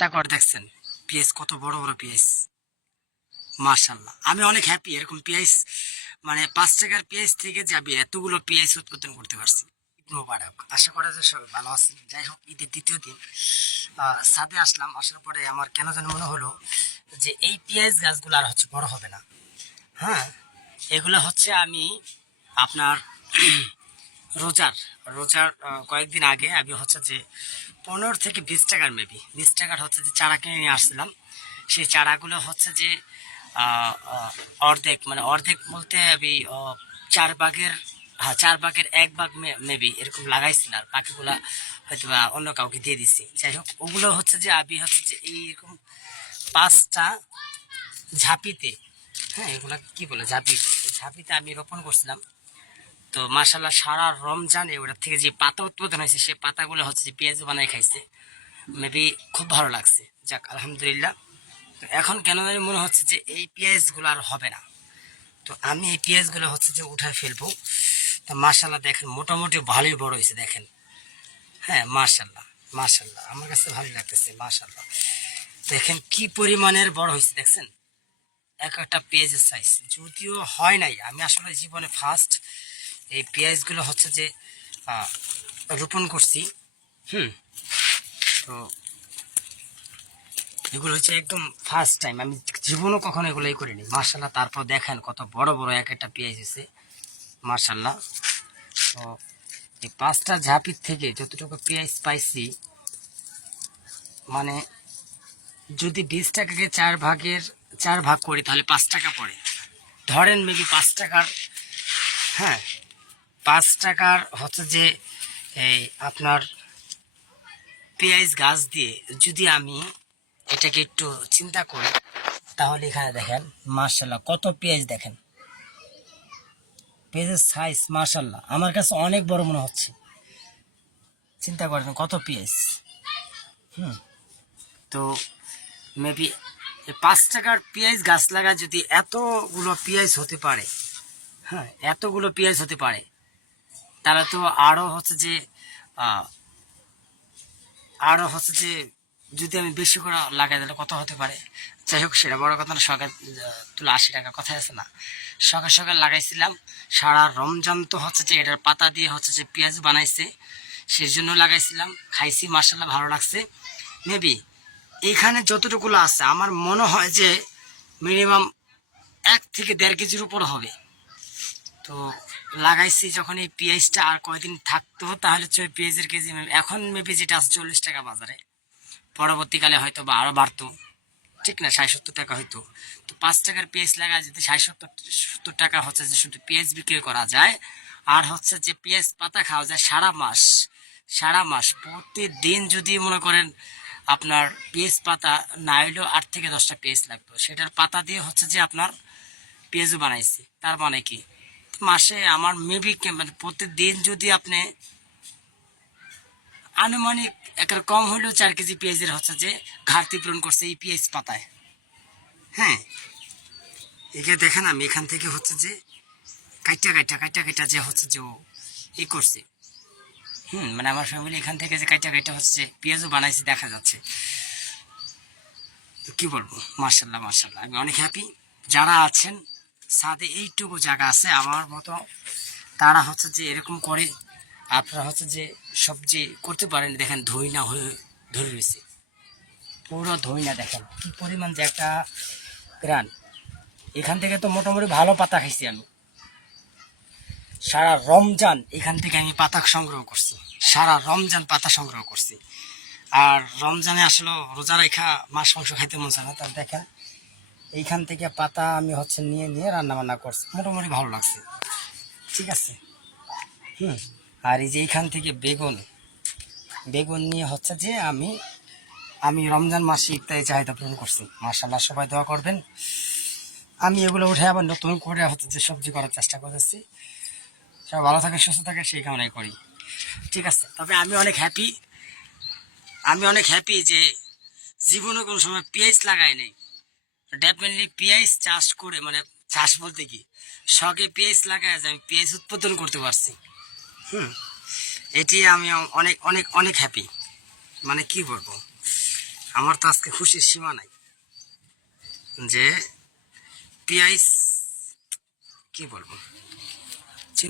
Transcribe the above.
চিন্তা করে, দেখছেন? পিএস কত বড় বড় পিএস মার্শাল্লাহ আমি অনেক হ্যাপি এরকম পিএস মানে পাঁচ টাকার পিএস থেকে যে আমি এতগুলো পিএস উৎপাদন করতে পারছি। মোবারক। আশা করা যায় সবাই ভালো আছেন। যাই হোক, ঈদের দ্বিতীয় দিন ছাদে আসলাম, আসার পরে আমার কেন যেন মনে হলো যে এই পিঁয়াজ গাছগুলো আর হচ্ছে বড় হবে না। হ্যাঁ এগুলো হচ্ছে আমি আপনার রোজার রোজার কয়েকদিন আগে আমি হচ্ছে যে পনেরো থেকে বিশ টাকার মেবি বিশ টাকার হচ্ছে যে চারা কিনে নিয়ে আসছিলাম। সেই চারাগুলো হচ্ছে যে অর্ধেক মানে অর্ধেক বলতে আমি চার ভাগের হ্যাঁ চার ভাগের এক ভাগ মেবি এরকম লাগাইছিল আর বাকিগুলা হয়তো অন্য কাউকে দিয়ে দিছি। যাই হোক, ওগুলো হচ্ছে যে আমি হচ্ছে যে এইরকম পাঁচটা ঝাঁপিতে হ্যাঁ এগুলো কি বলে, ঝাঁপিতে ঝাঁপিতে আমি রোপণ করছিলাম। তো মাসাল্লাহ সারা রমজানে ওটার থেকে যে পাতা উৎপাদন হয়েছে সেই পাতাগুলো হচ্ছে যে পেঁয়াজ বানাই খাইছে। মেবি খুব ভালো লাগছে। যাক, আলহামদুলিল্লাহ। তো এখন কেন জানি মনে হচ্ছে যে এই পেঁয়াজগুলো আর হবে না। তো আমি এই পেঁয়াজগুলো হচ্ছে যে উঠায় ফেলব। তো মার্শাল্লাহ দেখেন, মোটামুটি ভালোই বড় হয়েছে, দেখেন। হ্যাঁ মার্শাল্লাহ মার্শাল্লাহ আমার কাছে ভালোই লাগতেছে মার্শাল্লাহ দেখেন কি পরিমাণের বড় হয়েছে, দেখছেন? এক একটা পেঁয়াজের সাইজ যদিও হয় নাই, আমি আসলে জীবনে ফার্স্ট এই পেঁয়াজগুলো হচ্ছে যে রোপণ করছি। হুম। তো এগুলো হচ্ছে একদম ফার্স্ট টাইম আমি জীবনও কখনো এগুলোই করিনি। মার্শাল্লাহ তারপর দেখেন কত বড় বড় এক একটা পেঁয়াজ এসে মার্শাল্লাহ তো এই পাঁচটা ঝাঁপির থেকে যতটুকু পেঁয়াজ পাইছি মানে যদি বিশ টাকাকে চার ভাগের চার ভাগ করি তাহলে পাঁচ টাকা পড়ে। ধরেন মেবি পাঁচ টাকার হ্যাঁ পাঁচ টাকার হচ্ছে যে, এই আপনার পেঁয়াজ গাছ দিয়ে যদি আমি এটাকে একটু চিন্তা করি, তাহলে এখানে দেখেন মার্শাল্লাহ কত পেঁয়াজ দেখেন। পেঁয়াজের সাইজ মার্শাল্লাহ আমার কাছে অনেক বড় মনে হচ্ছে। চিন্তা করেন কত পেঁয়াজ। হুম। তো মেবি পাঁচ টাকার পেঁয়াজ গাছ লাগা যদি এতগুলো পেঁয়াজ হতে পারে হ্যাঁ এতগুলো পেঁয়াজ হতে পারে তাহলে তো আরও হচ্ছে যে আরও হচ্ছে যে যদি আমি বেশি করে লাগাই তাহলে কত হতে পারে? যাই হোক, সেটা বড় কথা না সকাল তুলে আশি টাকা কথা আছে না। সকাল সকাল লাগাইছিলাম, সারা রমজান তো হচ্ছে যে এটার পাতা দিয়ে হচ্ছে যে পেঁয়াজ বানাইছে সেই জন্য লাগাইছিলাম, খাইছি মার্শাল্লাহ ভালো লাগছে। মেবি এখানে যতটুকুলো আছে, আমার মনে হয় যে মিনিমাম এক থেকে দেড় কেজির উপর হবে। তো লাগাইছি যখন এই পেঁয়াজটা আর কয়দিন থাকতো, তাহলে পেঁয়াজের কেজি maybe- এখন মেবি যেটা আছে চল্লিশ টাকা বাজারে। পরবর্তীকালে হয়তো বা আরও বাড়তো। ঠিক না? ষাট সত্তর টাকা হয়তো তো পাঁচ টাকার পেঁয়াজ লাগায় যদি ষাট সত্তর সত্তর টাকা হচ্ছে যে শুধু পেঁয়াজ বিক্রি করা যায়, আর হচ্ছে যে পেঁয়াজ পাতা খাওয়া যায় সারা মাস সারা মাস প্রতিদিন যদি মনে করেন আপনার পেঁয়াজ পাতা না হইলেও আট থেকে দশটা পেঁয়াজ লাগতো। সেটার পাতা দিয়ে হচ্ছে যে আপনার পেঁয়াজও বানাইছি। তার মানে কি? মাসে আমার মেবি মানে প্রতিদিন যদি আপনি আনুমানিক একের কম হলেও চার কেজি পেঁয়াজের হচ্ছে যে ঘাটতি পূরণ করছে এই পেঁয়াজ পাতায়। হ্যাঁ? একে দেখেন আমি এখান থেকে হচ্ছে যে কাইটা কাইটা কাইটা কাইটা যে হচ্ছে যে ও ই করছে। হুম মানে আমার ফ্যামিলি এখান থেকে যে কাইটা কাইটা হচ্ছে পেঁয়াজও বানাইছে দেখা যাচ্ছে। তো কি বলব? মার্শাল্লাহ মার্শাল্লাহ আমি অনেক হ্যাপি যারা আছেন সাথে এইটুকু জায়গা আছে। আমার মতো তারা হচ্ছে যে এরকম করে, আপনারা হচ্ছে যে সবজি করতে পারেন, দেখেন ধইনা হয়ে ধরে রয়েছে। পুরো ধইনা দেখেন, কি পরিমাণ যে একটা গ্রান। এখান থেকে তো মোটামুটি ভালো পাতা খাইছি আমি। সারা রমজান এখান থেকে আমি পাতা সংগ্রহ করছি। সারা রমজান পাতা সংগ্রহ করছি। আর রমজানে আসলে রোজা রেখা মাছ, মাংস খাইতে মন চায় না। তার দেখেন এইখান থেকে পাতা আমি হচ্ছে নিয়ে নিয়ে রান্না বান্না করছি। মোটামুটি ভালো লাগছে। ঠিক আছে? হুম। আর এই যে এইখান থেকে বেগুন। বেগুন নিয়ে হচ্ছে যে আমি আমি রমজান মাসে ইত্যাদি চাহিদা পূরণ করছি। মার্শাল্লাহ সবাই দোয়া করবেন। আমি এগুলো উঠে আবার নতুন করে হচ্ছে যে সবজি করার চেষ্টা করতেছি। সবাই ভালো থাকে সুস্থ থাকে সেই কামনাই করি। ঠিক আছে? তবে আমি অনেক হ্যাপি আমি অনেক হ্যাপি যে জীবনে কোনো সময় পেঁয়াজ লাগাই নেই। ডেফিনেটলি পেঁয়াজ চাষ করে মানে চাষ বলতে কি, শখে পেঁয়াজ লাগায় আছে আমি পেঁয়াজ উৎপাদন করতে পারছি। হুম, এটি আমি অনেক অনেক অনেক হ্যাপি মানে কি বলব, আমার তো আজকে খুশির সীমা নাই। যে পিঁয়াজ, কি বলব?